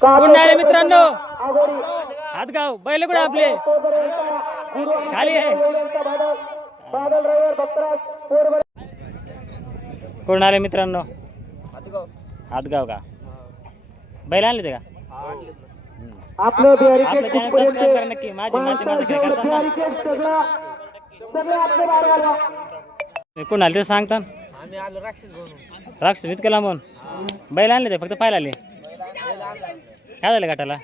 कोण आले मित्रांनो? हातगाव बैल कुठे आपले खाली आहे. कोण आले मित्रांनो? हातगाव का? बैल आणले ते का? आपलं चॅनल सबस्क्राइब करा नक्की. माझी खेळ करताना कोण आले ते सांगता. आम्ही आलो राक्षस राक्षस इतकं लांबून बैल आणले ते फक्त पाहायला आले. काय झालं गाठाला?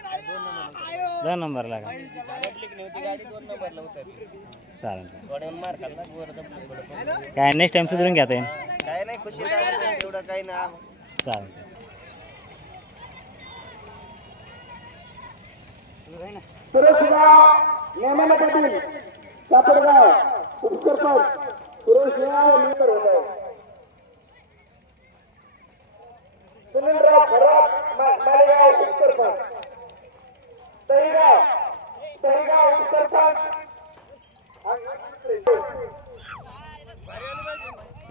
2 नंबरला का? चालेल काय नेक्स्ट टाइम सुधरून घ्या ते. काय नाही खुशी एवढं काही ना चालेल.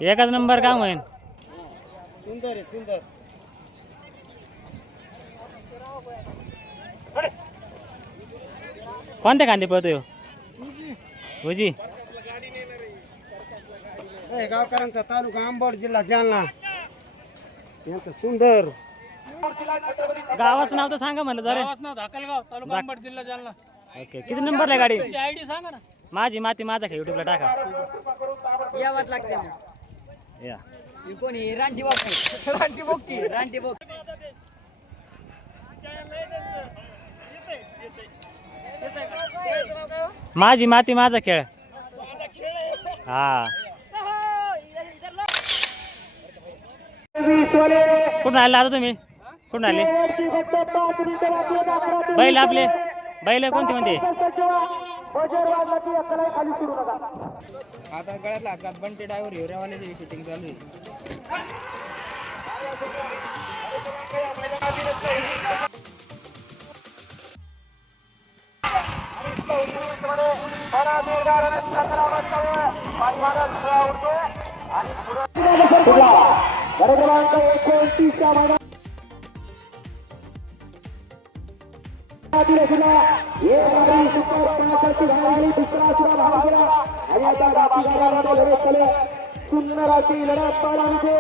एकच नंबर काम होईल. सुंदर आहे सुंदर. कोणत्या कांदे पळतोय उजी? गावकरांचा तालुका अंबड जिल्हा जालना यांचं सुंदर. गावाचं नाव तर सांगा म्हणलं जरा. धाकलगाव तालुका अंबड जिल्हा जालना. ओके किती नंबरला गाडी? आयडी सांगा ना. माझी माती माझा का युट्यूबला टाका. यावत लागते या कोणी रानटी बघ रानटी बघती रानटी बघ. माझी माती माझा खेळ. हा कुठून आले आता तुम्ही? कुठून आले? बैल आपले बैल कोणते कोणते? आता गळ्यातला हातात बंटी ड्रायव्हर हिवऱ्यावाल्याची शूटिंग चालू आहे. सुंदराची लढत पाहिजे.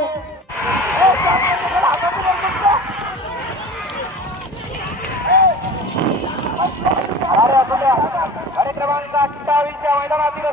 क्रमांक 28 मैदानातील